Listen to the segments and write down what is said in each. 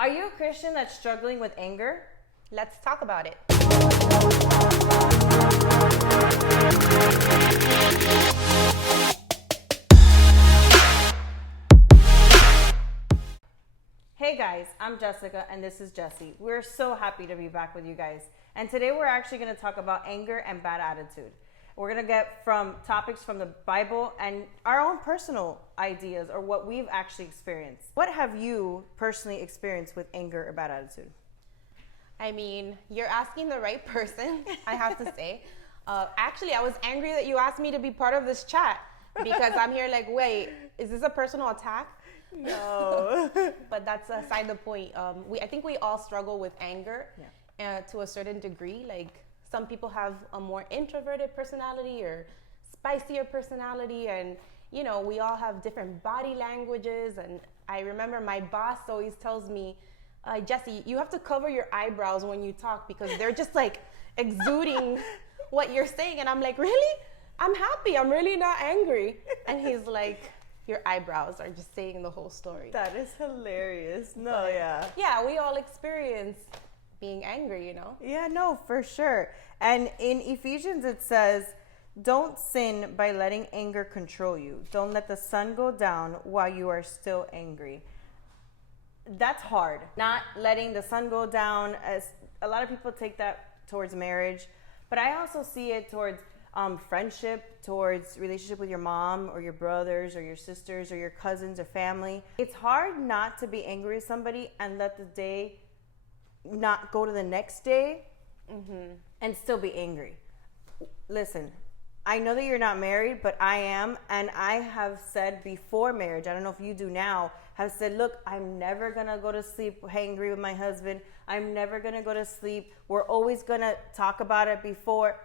Are you a Christian that's struggling with anger? Let's talk about it. Hey guys, I'm Jessica and this is Jessy. We're so happy to be back with you guys. And today we're actually going to talk about anger and bad attitude. We're going to get from topics from the Bible and our own personal ideas or what we've actually experienced. What have you personally experienced with anger or bad attitude? I mean, you're asking the right person, I have to say. Actually, I was angry that you asked me to be part of this chat because I'm here like, wait, is this a personal attack? No. But that's aside the point. I think we all struggle with anger to a certain degree. Like some people have a more introverted personality or spicier personality, and you know, we all have different body languages. And I remember my boss always tells me, Jessy, you have to cover your eyebrows when you talk because they're just like exuding what you're saying. And I'm like, really? I'm happy. I'm really not angry. And he's like, your eyebrows are just saying the whole story. That is hilarious. No, But, yeah. Yeah, we all experience being angry, you know? Yeah, no, for sure. And in Ephesians it says, don't sin by letting anger control you. Don't let the sun go down while you are still angry. That's hard. Not letting the sun go down. As a lot of people take that towards marriage, but I also see it towards friendship, towards relationship with your mom or your brothers or your sisters or your cousins or family. It's hard not to be angry with somebody and let the day not go to the next day and still be angry. Listen, I know that you're not married, but I am, and I have said before marriage, I don't know if you do now, have said, look, I'm never gonna go to sleep angry with my husband. I'm never gonna go to sleep. We're always gonna talk about it before.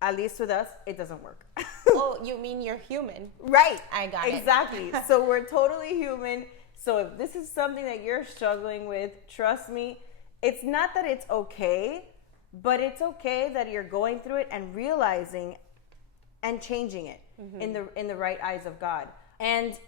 At least with us, it doesn't work. Oh, you mean you're human? Right. I got it. Exactly. So we're totally human. So if this is something that you're struggling with, trust me, it's not that it's okay, but it's okay that you're going through it and realizing and changing it in the right eyes of God. And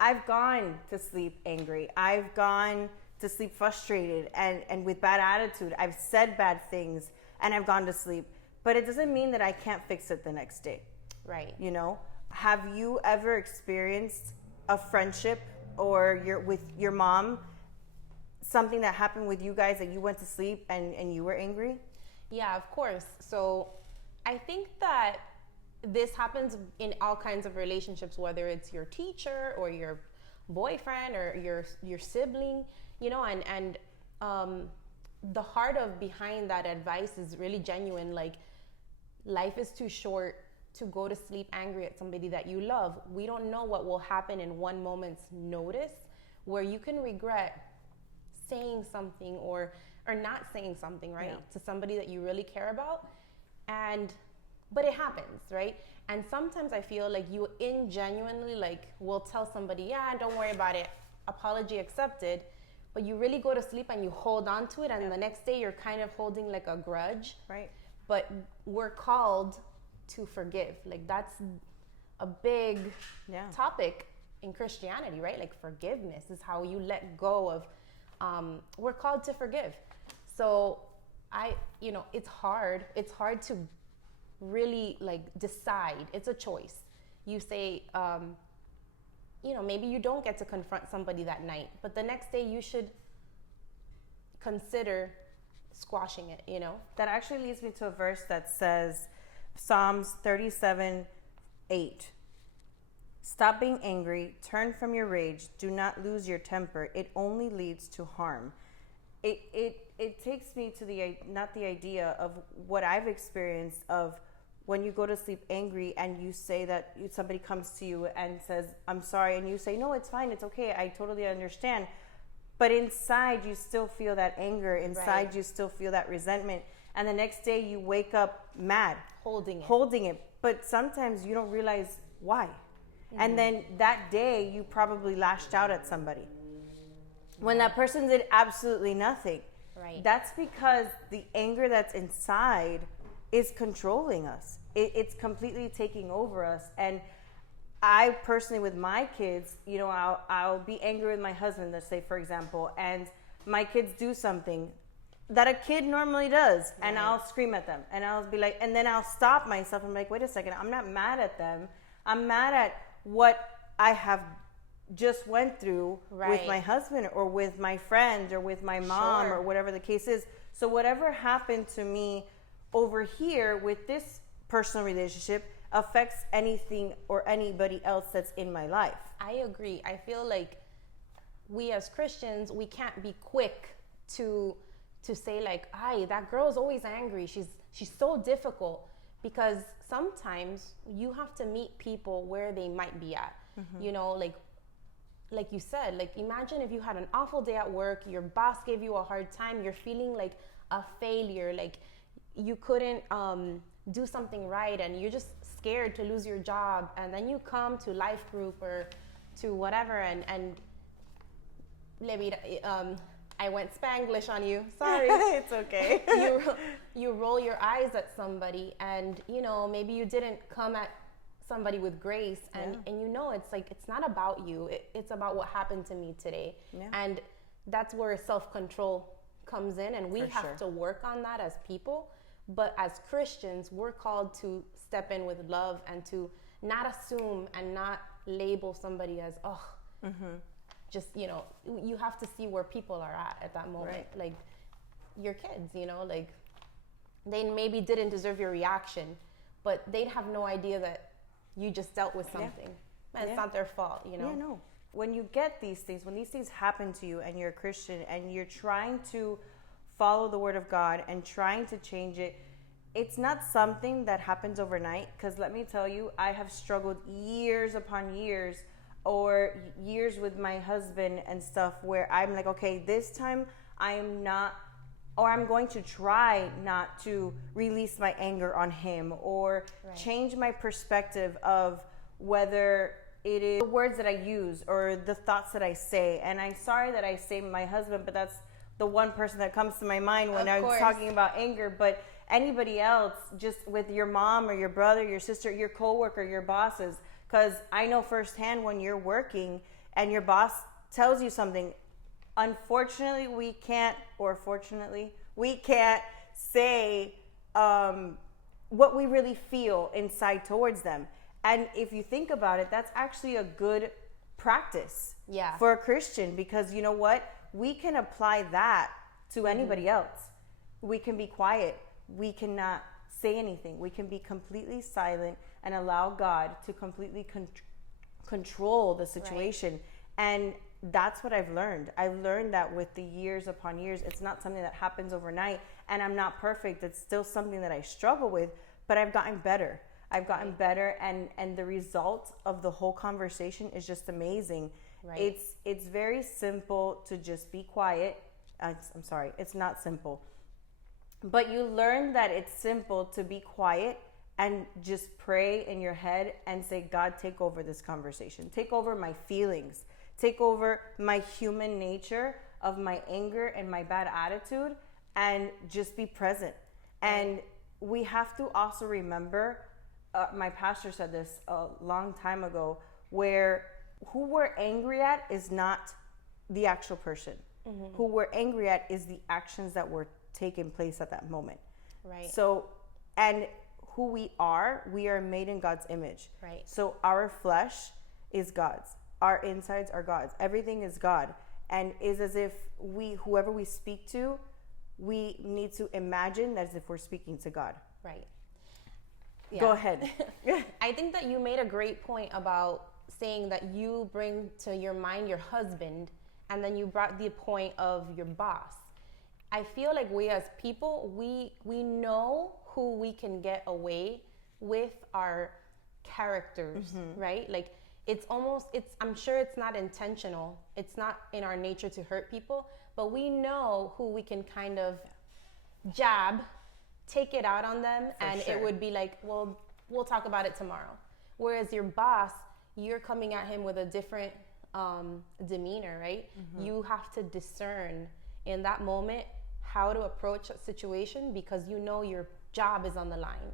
I've gone to sleep angry. I've gone to sleep frustrated and with bad attitude. I've said bad things and I've gone to sleep. But it doesn't mean that I can't fix it the next day. Right. You know, have you ever experienced a friendship or with your mom, something that happened with you guys that you went to sleep and you were angry? Yeah, of course. So I think that this happens in all kinds of relationships, whether it's your teacher or your boyfriend or your sibling, you know, and the heart of behind that advice is really genuine. Like, life is too short to go to sleep angry at somebody that you love. We don't know what will happen in one moment's notice where you can regret saying something or not saying something, right? Yeah. To somebody that you really care about. But it happens, right? And sometimes I feel like you ingenuinely like will tell somebody, yeah, don't worry about it, apology accepted, but you really go to sleep and you hold on to it, and the next day you're kind of holding like a grudge. Right. But we're called to forgive. Like, that's a big topic in Christianity, right? Like, forgiveness is how you let go of, we're called to forgive. So it's hard. It's hard to really like decide. It's a choice. You say, maybe you don't get to confront somebody that night, but the next day you should consider squashing it, you know? That actually leads me to a verse that says, Psalms 37:8. Stop being angry, turn from your rage, do not lose your temper. It only leads to harm. It takes me to not the idea of what I've experienced of when you go to sleep angry and you say that somebody comes to you and says, I'm sorry, and you say, no, it's fine, it's okay, I totally understand. But inside you still feel that anger, inside you still feel that resentment. And the next day you wake up mad. Holding it. But sometimes you don't realize why. And then that day you probably lashed out at somebody when that person did absolutely nothing. Right. That's because the anger that's inside is controlling us. It's completely taking over us. And I personally, with my kids, you know, I'll be angry with my husband, let's say, for example, and my kids do something that a kid normally does, and I'll scream at them, and I'll be like, and then I'll stop myself and be like, wait a second, I'm not mad at them. I'm mad at what I have just went through with my husband or with my friend or with my mom or whatever the case is. So whatever happened to me over here with this personal relationship affects anything or anybody else that's in my life. I agree. I feel like we as Christians, we can't be quick to say like, "Ay, that girl's always angry. She's so difficult." Because sometimes you have to meet people where they might be at. You know, like you said, like imagine if you had an awful day at work, your boss gave you a hard time, you're feeling like a failure, like you couldn't do something right, and you're just scared to lose your job, and then you come to life group or to whatever, and I went Spanglish on you. Sorry. It's okay. You roll your eyes at somebody, and you know maybe you didn't come at somebody with grace, and you know it's like it's not about you. It's about what happened to me today, and that's where self-control comes in, and we have to work on that as people. But as Christians, we're called to step in with love and to not assume and not label somebody as, just, you know, you have to see where people are at that moment. Right. Like your kids, you know, like they maybe didn't deserve your reaction, but they'd have no idea that you just dealt with something. And it's not their fault, you know? Yeah, no. When you get these things, when these things happen to you and you're a Christian and you're trying to follow the word of God and trying to change it, it's not something that happens overnight. Because let me tell you, I have struggled years upon years or years with my husband and stuff where I'm like, okay, this time I am not, or I'm going to try not to release my anger on him or change my perspective of whether it is the words that I use or the thoughts that I say. And I'm sorry that I say my husband, but that's the one person that comes to my mind when I'm talking about anger. But anybody else, just with your mom or your brother, your sister, your coworker, your bosses, because I know firsthand when you're working and your boss tells you something, unfortunately we can't, or fortunately we can't say what we really feel inside towards them. And if you think about it, that's actually a good practice for a Christian, because you know what? We can apply that to anybody else. We can be quiet. We cannot say anything. We can be completely silent and allow God to completely control the situation. And that's what I've learned. I've learned that with the years upon years, it's not something that happens overnight, and I'm not perfect. It's still something that I struggle with, but I've gotten better. I've gotten better, and the result of the whole conversation is just amazing. It's very simple to just be quiet. I'm sorry, it's not simple. But you learn that it's simple to be quiet and just pray in your head and say, God, take over this conversation. Take over my feelings. Take over my human nature of my anger and my bad attitude, and just be present. And we have to also remember, my pastor said this a long time ago, where who we're angry at is not the actual person. Who we're angry at is the actions that were taking place at that moment. So, and who we are made in God's image. So our flesh is God's. Our insides are God's. Everything is God. And is as if whoever we speak to, we need to imagine as if we're speaking to God. Go ahead. I think that you made a great point about saying that you bring to your mind your husband, and then you brought the point of your boss. I feel like we as people, we know who we can get away with our characters, right? Like I'm sure it's not intentional. It's not in our nature to hurt people, but we know who we can kind of jab, take it out on them, it would be like, well, we'll talk about it tomorrow. Whereas your boss, you're coming at him with a different demeanor, right? You have to discern in that moment how to approach a situation, because you know your job is on the line.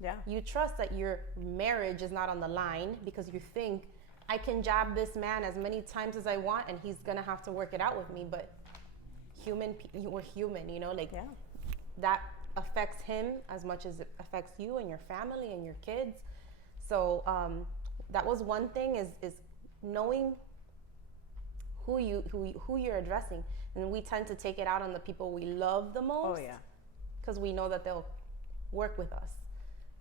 Yeah. You trust that your marriage is not on the line because you think I can jab this man as many times as I want and he's gonna have to work it out with me. But we're human, you know, like Yeah. that affects him as much as it affects you and your family and your kids. So that was one thing is knowing who you're addressing, and we tend to take it out on the people we love the most. Oh yeah. Because we know that they'll work with us.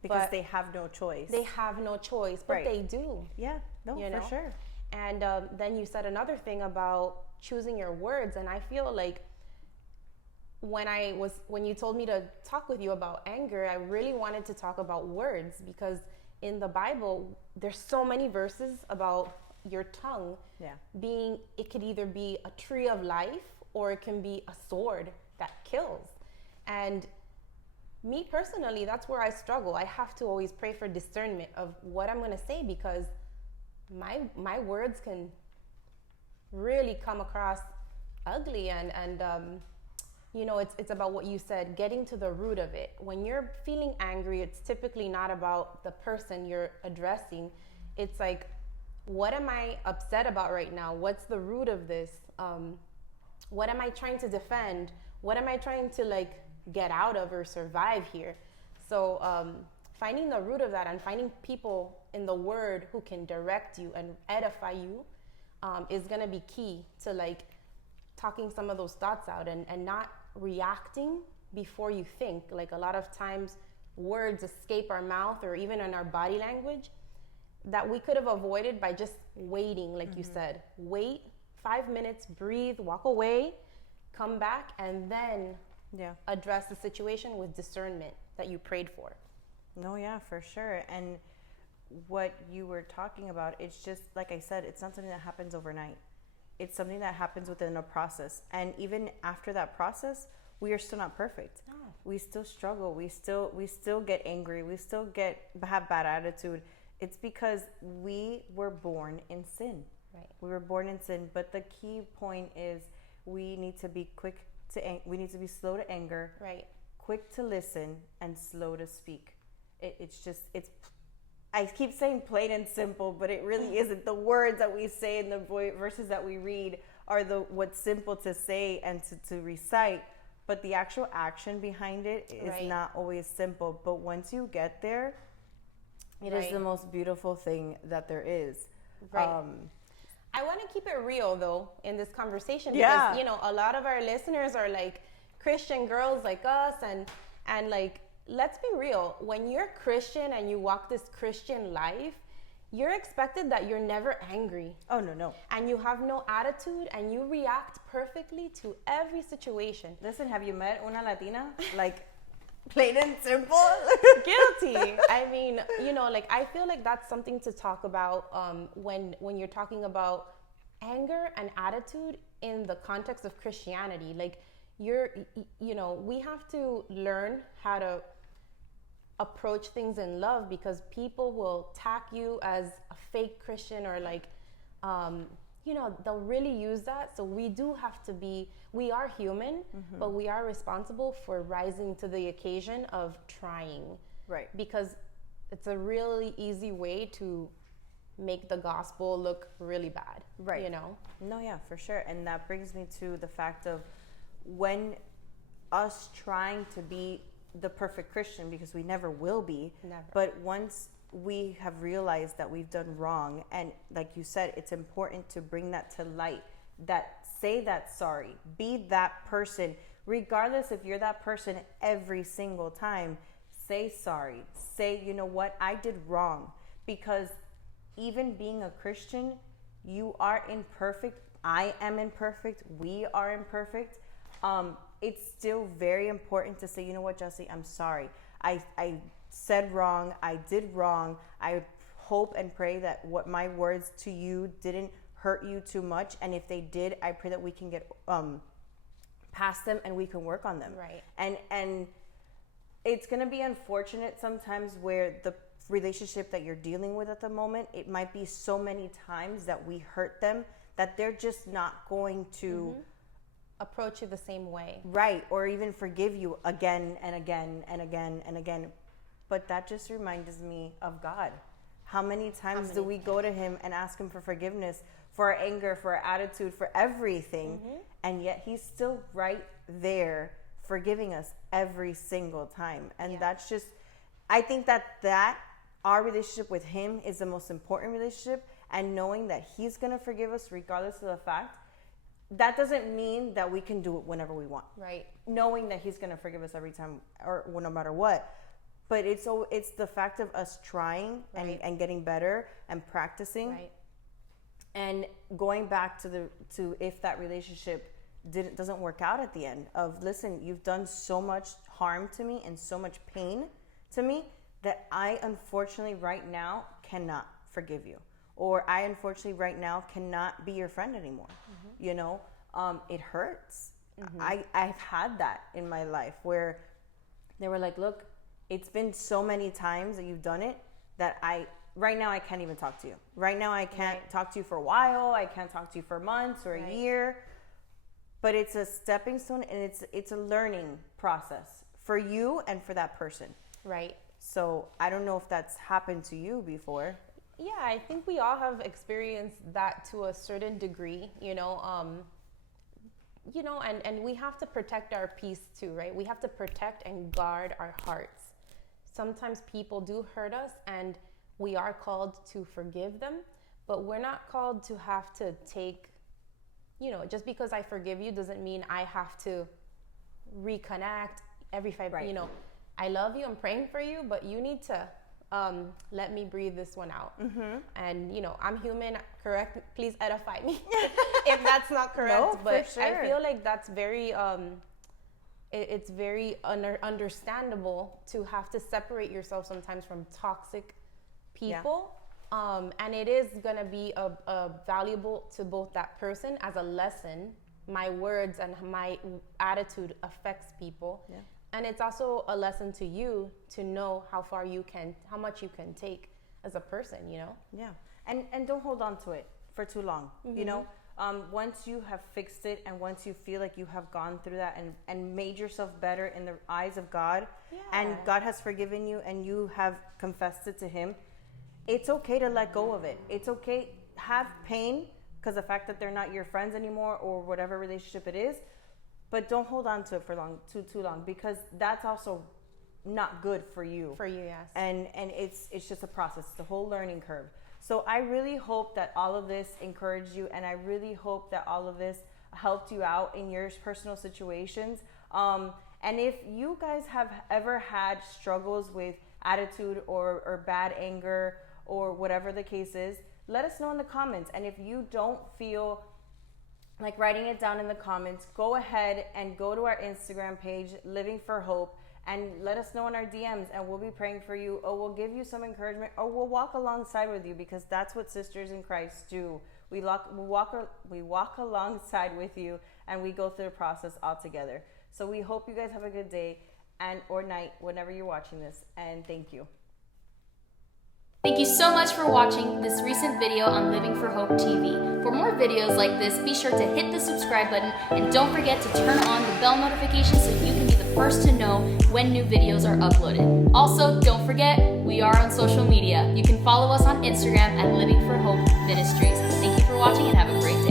Because But they have no choice. they have no choice, but Right. they do. Yeah. No, You know? for sure. And then you said another thing about choosing your words, and I feel like when you told me to talk with you about anger, I really wanted to talk about words, because in the Bible there's so many verses about your tongue Yeah. being, it could either be a tree of life or it can be a sword that kills. And me personally, that's where I struggle. I have to always pray for discernment of what I'm going to say, because my words can really come across ugly. And you know, it's about what you said, getting to the root of it. When you're feeling angry, it's typically not about the person you're addressing. It's like, what am I upset about right now? What's the root of this? What am I trying to defend? What am I trying to like get out of or survive here? So finding the root of that and finding people in the word who can direct you and edify you is going to be key to like talking some of those thoughts out and not reacting before you think. Like a lot of times words escape our mouth or even in our body language that we could have avoided by just waiting. Like you said, wait 5 minutes, breathe, walk away, come back, and then address the situation with discernment that you prayed for. No, yeah, for sure. And what you were talking about, it's just, like I said, it's not something that happens overnight. It's something that happens within a process. And even after that process, we are still not perfect. No. We still struggle. We still get angry. We still have bad attitude. It's because we were born in sin. Right. We were born in sin. But the key point is we need to be we need to be slow to anger, Right. quick to listen, and slow to speak. I keep saying plain and simple, but it really isn't. The words that we say in the verses that we read are what's simple to say and to recite, but the actual action behind it is not always simple. But once you get there, it is the most beautiful thing that there is. Right. I want to keep it real though in this conversation because you know, a lot of our listeners are like Christian girls like us, and like, let's be real. When you're Christian and you walk this Christian life, you're expected that you're never angry. Oh, no. And you have no attitude and you react perfectly to every situation. Listen, have you met una Latina? Like, plain and simple? Guilty. I mean, you know, like, I feel like that's something to talk about when you're talking about anger and attitude in the context of Christianity. Like, you know, we have to learn how to approach things in love, because people will tack you as a fake Christian or like, you know, they'll really use that. So we are human, but we are responsible for rising to the occasion of trying. Right. Because it's a really easy way to make the gospel look really bad. Right. You know? No, yeah, for sure. And that brings me to the fact of when us trying to be the perfect Christian, because we never will be. Never. But once we have realized that we've done wrong, and like you said, it's important to bring that to light, that say that sorry, be that person, regardless if you're that person every single time. Say sorry, say, you know what, I did wrong. Because even being a Christian, you are imperfect, I am imperfect, we are imperfect. It's still very important to say, you know what, Jessy, I'm sorry. I said wrong. I did wrong. I hope and pray that what my words to you didn't hurt you too much. And if they did, I pray that we can get past them and we can work on them. Right. And it's going to be unfortunate sometimes where the relationship that you're dealing with at the moment, it might be so many times that we hurt them that they're just not going to approach you the same way. Right. Or even forgive you again and again and again and again. But that just reminds me of God. How many times do we go to him and ask him for forgiveness for our anger, for our attitude, for everything, and yet he's still right there forgiving us every single time. And that's just, I think that our relationship with him is the most important relationship, and knowing that he's going to forgive us regardless of the fact, that doesn't mean that we can do it whenever we want. Right. Knowing that he's going to forgive us every time, or no matter what. But it's the fact of us trying and getting better and practicing. Right. And going back to if that relationship doesn't work out at the end of, listen, you've done so much harm to me and so much pain to me that I unfortunately right now cannot forgive you, or I unfortunately right now cannot be your friend anymore. You know, it hurts. I've had that in my life where they were like, look, it's been so many times that you've done it that right now I can't even talk to you. Right now I can't talk to you for a while. I can't talk to you for months or a year. But it's a stepping stone, and it's a learning process for you and for that person. Right. So I don't know if that's happened to you before. Yeah, I think we all have experienced that to a certain degree, and we have to protect our peace too, right? We have to protect and guard our hearts. Sometimes people do hurt us, and we are called to forgive them, but we're not called to have to take, just because I forgive you doesn't mean I have to reconnect every fiber. Right. I love you, I'm praying for you, but you need to let me breathe this one out. And I'm human, correct? Please edify me if that's not correct. No, but for sure. I feel like that's very it's very understandable to have to separate yourself sometimes from toxic people. And it is going to be a valuable to both that person as a lesson. My words and my attitude affects people. Yeah. And it's also a lesson to you to know how much you can take as a person, Yeah. And don't hold on to it for too long, once you have fixed it, and once you feel like you have gone through that and made yourself better in the eyes of God, and God has forgiven you and you have confessed it to him, it's okay to let go of it. It's okay, have pain because the fact that they're not your friends anymore or whatever relationship it is, but don't hold on to it for too long, because that's also not good for you. For you, yes. And it's just a process. It's a whole learning curve. So I really hope that all of this encouraged you, and I really hope that all of this helped you out in your personal situations. And if you guys have ever had struggles with attitude or bad anger or whatever the case is, let us know in the comments. And if you don't feel like writing it down in the comments, go ahead and go to our Instagram page, Living for Hope, and let us know in our DMs, and we'll be praying for you, or we'll give you some encouragement, or we'll walk alongside with you, because that's what sisters in Christ do. We walk alongside with you, and we go through the process all together. So we hope you guys have a good day or night whenever you're watching this, and thank you. Thank you so much for watching this recent video on Living for Hope TV. For more videos like this, be sure to hit the subscribe button, and don't forget to turn on the bell notification so you can be the first to know when new videos are uploaded. Also, don't forget, we are on social media. You can follow us on Instagram at Living for Hope Ministries. Thank you for watching, and have a great day.